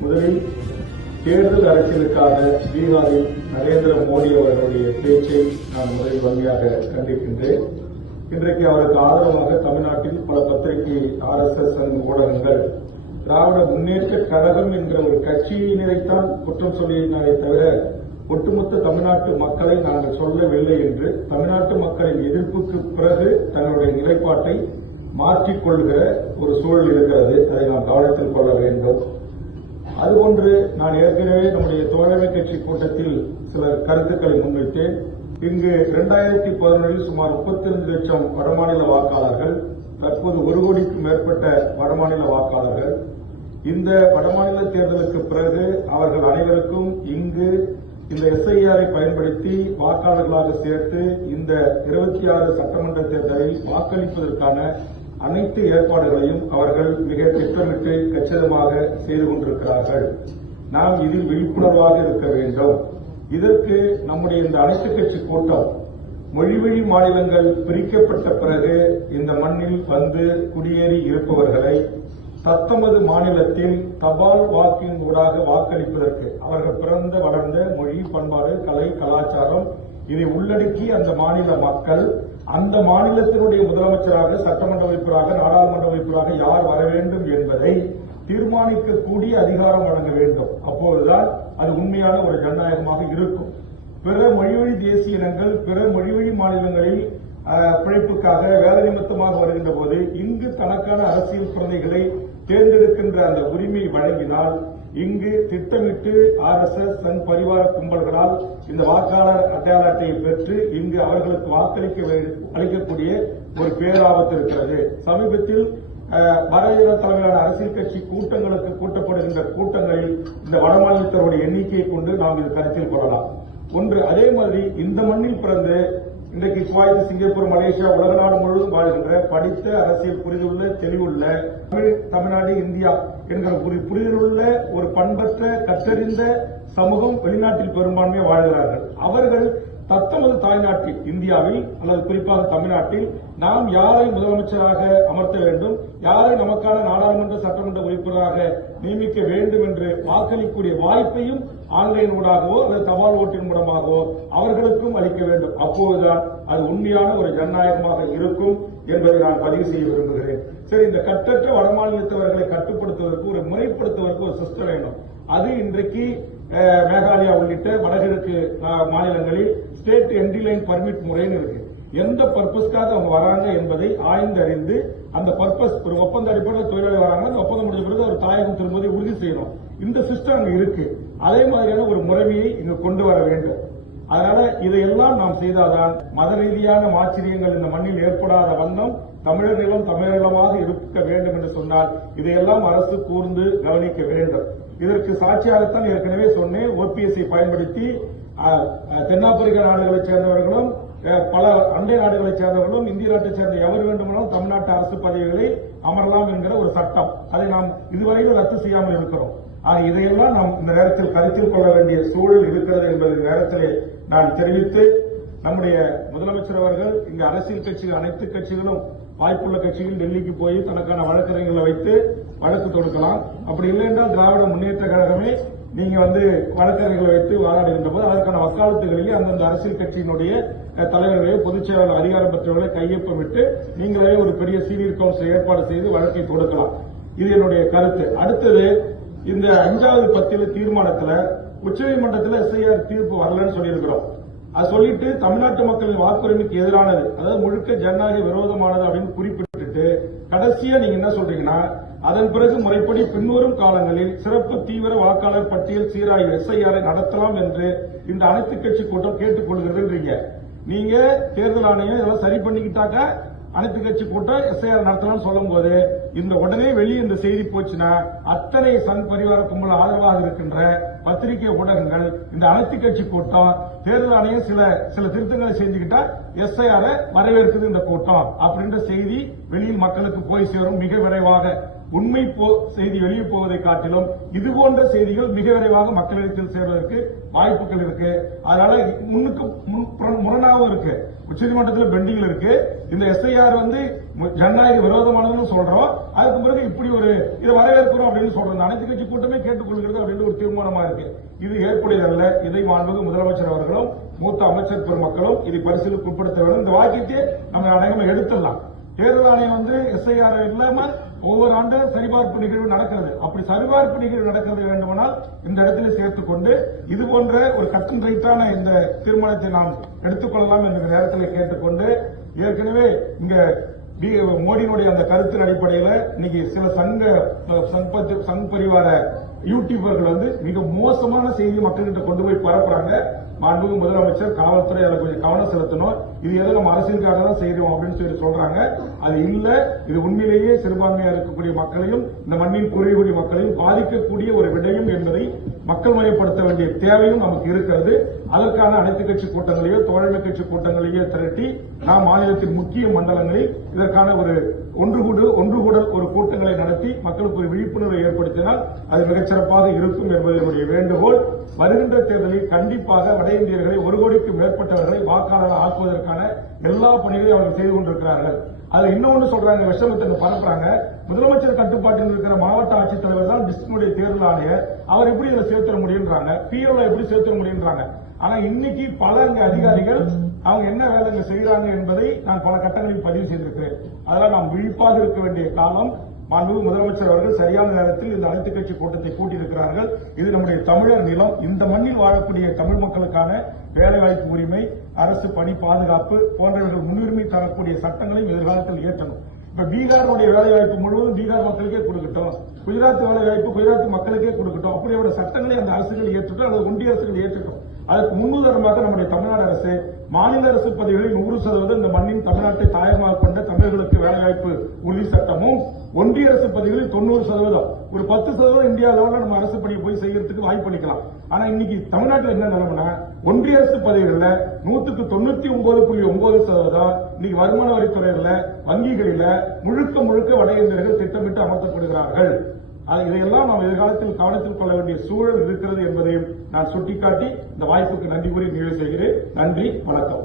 முதலில் தேர்தல் அரசியலுக்காக பீகாரில் நரேந்திர மோடி அவர்களுடைய பேச்சை நான் முதலில் வன்மையாக கண்டிக்கின்றேன். இன்றைக்கு அவருக்கு ஆதரவாக தமிழ்நாட்டில் பல பத்திரிகை RSS ஊடகங்கள் திராவிட முன்னேற்ற கழகம் என்ற ஒரு கட்சியினரைத்தான் குற்றம் சொல்லினாரே தவிர ஒட்டுமொத்த தமிழ்நாட்டு மக்களை நாங்கள் சொல்லவில்லை என்று தமிழ்நாட்டு மக்களின் எதிர்ப்புக்கு பிறகு தங்களுடைய நிலைப்பாட்டை மாற்றிக்கொள்கிற ஒரு சூழல் இருக்கிறது. அதை நாம் கவனத்தில் கொள்ள வேண்டும். அதுபோன்று நான் ஏற்கனவே நம்முடைய தோழமை கட்சி கூட்டத்தில் சில கருத்துக்களை முன்வைத்தேன். இங்கு 2011 சுமார் 32 லட்சம் வடமாநில வாக்காளர்கள், தற்போது 1 கோடிக்கும் மேற்பட்ட வடமாநில வாக்காளர்கள். இந்த வடமாநில தேர்தலுக்கு பிறகு அவர்கள் அனைவருக்கும் இங்கு இந்த SIR பயன்படுத்தி வாக்காளர்களாக சேர்த்து இந்த 26 சட்டமன்ற தேர்தலில் வாக்களிப்பதற்கான அனைத்து ஏற்பாடுகளையும் அவர்கள் மிக திட்டமிட்டு கச்சிதமாக செய்து கொண்டிருக்கிறார்கள். நாம் இதில் விழிப்புணர்வாக இருக்க வேண்டும். இதற்கு நம்முடைய இந்த அனைத்து கட்சி கூட்டம் மொழிவழி மாநிலங்கள் பிரிக்கப்பட்ட பிறகு இந்த மண்ணில் வந்து குடியேறி இருப்பவர்களை தத்தமது மாநிலத்தில் தபால் வாக்கின் ஊடாக வாக்களிப்பதற்கு அவர்கள் பிறந்த வளர்ந்த மொழி, பண்பாடு, கலை, கலாச்சாரம் இதை உள்ளடக்கி அந்த மாநில மக்கள் அந்த மாநிலத்தினுடைய முதலமைச்சராக, சட்டமன்ற உறுப்பினராக, நாடாளுமன்ற உறுப்பினராக யார் வர வேண்டும் என்பதை தீர்மானிக்கக்கூடிய அதிகாரம் வழங்க வேண்டும். அப்போதுதான் அது உண்மையான ஒரு ஜனநாயகமாக இருக்கும். பிற மொழிவழி தேசிய இனங்கள் பிற மொழிவழி மாநிலங்களில் பிழைப்புக்காக வேலை நிமித்தமாக வருகின்ற போது இங்கு தனக்கான அரசியல் பிரதிகளை தேர்ந்தெடுக்கின்ற அந்த உரிமை வழங்கினால் இங்கு திட்டமிட்டு RSS சங் பரிவார கும்பல்களால் இந்த வாக்காளர் அடையாள அட்டையை பெற்று இங்கு அவர்களுக்கு அளிக்கக்கூடிய ஒரு பேராபத்து இருக்கிறது. சமீபத்தில் பாரதிய தலைமையிலான அரசியல் கட்சி கூட்டங்களுக்கு கூட்டப்படுகின்ற கூட்டங்களில் இந்த வடமாநிலத்தருடைய எண்ணிக்கையை கொண்டு நாம் இது கருத்தில் கொள்ளலாம். ஒன்று, அதே மாதிரி இந்த மண்ணில் பிறந்து இன்றைக்கு குவைத், சிங்கப்பூர், மலேசியா, உலக நாடு முழுவதும் வாழ்கின்ற படித்த அரசியல் புரிதுள்ள தெளிவுள்ள தமிழ்நாடு, இந்தியா என்கிற புரிதலுள்ள ஒரு பண்பற்ற கற்றறிந்த சமூகம் வெளிநாட்டில் பெரும்பான்மையாக வாழ்கிறார்கள். அவர்கள் தத்தமது தாய்நாட்டில் இந்தியாவில் அல்லது குறிப்பாக தமிழ்நாட்டில் நாம் யாரை முதலமைச்சராக அமர்த்த வேண்டும், யாரை நமக்கான நாடாளுமன்ற சட்டமன்ற உறுப்பினராக நியமிக்க வேண்டும் என்று வாக்களிக்கக்கூடிய வாய்ப்பையும் ஆன்லைன் ஊடாகவோ அல்லது தபால் ஓட்டின் மூலமாகவோ அவர்களுக்கும் அளிக்க வேண்டும். அப்போதுதான் அது உண்மையான ஒரு ஜனநாயகமாக இருக்கும் என்பதை நான் பதிவு செய்ய விரும்புகிறேன். சரி, இந்த கட்டற்ற வடமாநிலத்தவர்களை கட்டுப்படுத்துவதற்கு ஒரு முறைப்படுத்துவதற்கு ஒரு சிஸ்டம் வேணும். அது இன்றைக்கு மேகாலயா உள்ளிட்ட வடகிழக்கு மாநிலங்களில் ஸ்டேட் என்ட்ரி லைன் பர்மிட் முறைன்னு இருக்கு. எந்த பர்பஸ்க்காக அவங்க வராங்க என்பதை ஆய்ந்தறிந்து அந்த பர்பஸ் ஒரு ஒப்பந்த அடிப்படையில் தொழிலாளி வராங்க, அந்த ஒப்பந்தம் முடிஞ்ச பிறகு ஒரு தாயகம் திரும்பி உறுதி செய்யணும். இந்த சிஸ்டம் அங்க இருக்கு. அதே மாதிரியான ஒரு முறைமையை இங்கு கொண்டு வர வேண்டும். அதனால இதையெல்லாம் நாம் செய்தால்தான் மத ரீதியான மாச்சரியங்கள் இந்த மண்ணில் ஏற்படாத வண்ணம் தமிழர் நிலம் தமிழர் நிலமாக இருக்க வேண்டும் என்று சொன்னால் இதையெல்லாம் அரசு கூர்ந்து கவனிக்க வேண்டும். இதற்கு சாட்சியாகத்தான் ஏற்கனவே சொன்னேன். OPS பயன்படுத்தி தென்னாப்பிரிக்க நாடுகளைச் சேர்ந்தவர்களும் பல அண்டை நாடுகளைச் சேர்ந்தவர்களும் இந்திய நாட்டைச் சேர்ந்த எவர் வேண்டுமானாலும் தமிழ்நாட்டு அரசு பதவிகளை அமரலாம் என்கிற ஒரு சட்டம், அதை நாம் இதுவரையில் ரத்து செய்யாமல் இருக்கிறோம். இதையெல்லாம் நாம் இந்த நேரத்தில் கருத்தில் கொள்ள வேண்டிய சூழல் இருக்கிறது என்பதை நேரத்திலே நான் தெரிவித்து, நம்முடைய முதலமைச்சர் அவர்கள் இங்கு அரசியல் கட்சிகள் அனைத்து கட்சிகளும் வாய்ப்புள்ள கட்சிகள் டெல்லிக்கு போய் தனக்கான வழக்கறிஞர்களை வைத்து வழக்கு தொடுக்கலாம். அப்படி இல்லை என்றால் திராவிட முன்னேற்ற கழகமே நீங்க வழக்கறிஞர்களை வைத்து வாதாடுகின்ற போது அதற்கான வக்காலத்துகளிலே அந்தந்த அரசியல் கட்சியினுடைய தலைவர்களையோ பொதுச் செயலாளர் அதிகாரம் பெற்றவர்களை கையொப்பமிட்டு நீங்களே ஒரு பெரிய சீனியர் கவுன்சில் ஏற்பாடு செய்து வழக்கை தொடுக்கலாம். இது என்னுடைய கருத்து. அடுத்தது, இந்த 5வது பத்தில தீர்மானத்தில் உச்சநீதிமன்றத்தில் SIR தீர்ப்பு வரலன்னு சொல்லியிருக்கிறோம். அது சொல்லிட்டு தமிழ்நாட்டு மக்களின் வாக்குரிமைக்கு எதிரானது, அதாவது முழுக்க ஜனநாயக விரோதமானது அப்படின்னு குறிப்பிட்டு கடைசியா நீங்க என்ன சொல்றீங்கன்னா, அதன் பிறகு முறைப்படி பின்வரும் காலங்களில் சிறப்பு தீவிர வாக்காளர் பட்டியல் சீராய்வு SIR நடத்தலாம் என்று இந்த அனைத்து கட்சி கூட்டம் கேட்டுக்கொள்கிறதுன்றீங்க. நீங்க தேர்தல் ஆணையம் இதெல்லாம் சரி பண்ணிக்கிட்டாக்க அனைத்து கட்சி கூட்டம் SIR நடத்தலாம் சொல்லும் போது இந்த உடனே வெளியே இந்த செய்தி போச்சுன்னா அத்தனை சங் பரிவார கும்பல் ஆதரவாக இருக்கின்ற பத்திரிகை ஊடகங்கள் இந்த அனைத்து கட்சி கூட்டம் தேர்தல் ஆணையம் சில திருத்தங்களை செஞ்சுக்கிட்டா SIR வரவேற்குது இந்த கூட்டம் அப்படின்ற செய்தி வெளியில் மக்களுக்கு போய் சேரும் மிக விரைவாக. உண்மை செய்தி வெளியே போவதை காட்டிலும் இதுபோன்ற செய்திகள் மிக விரைவாக மக்களிடத்தில் சேர்வதற்கு வாய்ப்புகள் இருக்கு. அதனால முன்னுக்கு முரணாகவும் இருக்கு. உச்சநீதிமன்றத்தில் பெண்டிங்ல இருக்கு. இந்த எஸ்ஐஆர் ஜனநாயக விரோதமானதுன்னு சொல்றோம். அதுக்கு பிறகு இப்படி ஒரு இதை வரவேற்கிறோம் அப்படின்னு சொல்றோம். அனைத்து கட்சி கூட்டமே கேட்டுக்கொள்கிறது அப்படின்னு ஒரு தீர்மானமா இருக்கு. இது ஏற்புடையதல்ல. இதை மாண்புமிகு முதலமைச்சர் அவர்களும் மூத்த அமைச்சர் பெருமக்களும் இதை பரிசீலனைக்கு உட்படுத்த வேண்டும். இந்த வாக்கியத்தை நம்ம அநேகமாக எடுத்துடலாம். தேர்தல் ஆணையம் எஸ்ஐஆர் இல்லாம ஒவ்வொரு ஆண்டும் சரிபார்ப்பு நிகழ்வு நடக்கிறது. அப்படி சரிபார்ப்பு நிகழ்வு நடக்கிறது வேண்டுமானால் இந்த இடத்துல சேர்த்துக் கொண்டு இது போன்ற ஒரு கட் அண்ட் ரைட்டான இந்த தீர்மானத்தை நாம் எடுத்துக்கொள்ளலாம் என்ற நேரத்தில் கேட்டுக்கொண்டு, ஏற்கனவே இங்க மோடியினுடைய அந்த கருத்தின் அடிப்படையில் இன்னைக்கு சில சங் பரிவார யூடியூபர்கள் மிக மோசமான செய்தி மக்கள்கிட்ட கொண்டு போய் பரப்புறாங்க. மாண்புமிகு முதலமைச்சர் காவல்துறை அதில் கொஞ்சம் கவனம் செலுத்தணும். இது ஏதோ நம்ம அரசியலுக்காக தான் செய்யறோம் அப்படின்னு சொல்லி சொல்றாங்க. அது இல்ல. இது உண்மையிலேயே சிறுபான்மையா இருக்கக்கூடிய மக்களையும் இந்த மண்ணின் குறைகுடி மக்களையும் பாதிக்கக்கூடிய ஒரு விடயம் என்பதை மக்கள் மயப்படுத்த வேண்டிய தேவையும் நமக்கு இருக்கிறது. அதற்கான அனைத்து கட்சி கூட்டங்களையோ தோழமை கட்சி கூட்டங்களையோ திரட்டி நாம் மாநிலத்தின் முக்கிய மண்டலங்களில் இதற்கான ஒரு ஒன்றுகூடல் ஒரு கூட்டங்களை நடத்தி மக்களுக்கு ஒரு விழிப்புணர்வை ஏற்படுத்தினால் அது மிகச்சிறப்பாக இருக்கும் என்பது என்னுடைய வேண்டுகோள். வருகின்ற தேர்தலில் கண்டிப்பாக வட இந்தியர்களை 1 கோடிக்கு மேற்பட்டவர்களை வாக்காளர் ஆக்குவதற்கான எல்லா பணிகளையும் அவர்கள் செய்து கொண்டிருக்கிறார்கள். அது இன்னொன்று சொல்றாங்க, விஷமத்தை பரப்புறாங்க. முதலமைச்சர் கட்டுப்பாட்டில் இருக்கிற மாவட்ட ஆட்சித்தலைவர் தான் டிஸ்ட்ரிக்டுடைய தேர்தல் ஆணையர். அவர் எப்படி இதில் சேர்த்துட முடியுன்றாங்க, பிஓல எப்படி சேர்த்துட முடியுன்றாங்க. ஆனா இன்னைக்கு பல அதிகாரிகள் அவங்க என்ன வேலை செய்யறாங்க என்பதை நான் பல கட்டங்களில் பதிவு செய்திருக்கிறேன். அதெல்லாம் நாம் விழிப்பாக இருக்க வேண்டிய காலம். மாண்புமிகு முதலமைச்சர் அவர்கள் சரியான நேரத்தில் இந்த அனைத்து கட்சி கூட்டத்தை கூட்டியிருக்கிறார்கள். இது நம்முடைய தமிழர் நிலம். இந்த மண்ணில் வாழக்கூடிய தமிழ் மக்களுக்கான வேலைவாய்ப்பு உரிமை, அரசு பணி பாதுகாப்பு போன்றவர்கள் முன்னுரிமை தரக்கூடிய சட்டங்களையும் எதிர்காலத்தில் ஏற்றணும். இப்ப பீகாருடைய வேலைவாய்ப்பு முழுவதும் பீகார் மக்களுக்கே கொடுக்கட்டும், குஜராத் வேலைவாய்ப்பு குஜராத் மக்களுக்கே கொடுக்கட்டும். அப்படியோட சட்டங்களை அந்த அரசுகள் ஏற்றுட்டோம் அல்லது ஒன்றிய அரசுகள் ஏற்றுட்டோம். அதற்கு முன்னுதாரணமாக நம்முடைய தமிழ்நாடு அரசு மாநில அரசு பதவிகளில் 100% இந்த மண்ணின் தமிழ்நாட்டை தாயகமாக கொண்ட தமிழர்களுக்கு வேலைவாய்ப்பு உறுதி சட்டமும், ஒன்றிய அரசு பதவிகளில் 90%, ஒரு 10% இந்தியா லெவலில் நம்ம அரசு பணியை போய் செய்யறதுக்கு வாய்ப்பு அளிக்கலாம். ஆனா இன்னைக்கு தமிழ்நாட்டில் என்ன நிலைமைனா, ஒன்றிய அரசு பதவிகளில் 99.9% இன்னைக்கு வருமான வரித்துறையில வங்கிகளில முழுக்க வட இந்தியர்கள் திட்டமிட்டு அமர்த்தப்படுகிறார்கள். இதையெல்லாம் நாம் எதிர்காலத்தில் கவனத்தில் கொள்ள வேண்டிய சூழல் இருக்கிறது என்பதையும் நான் சுட்டிக்காட்டி இந்த வாய்ப்புக்கு நன்றி கூறி நிறைவு செய்கிறேன். நன்றி, வணக்கம்.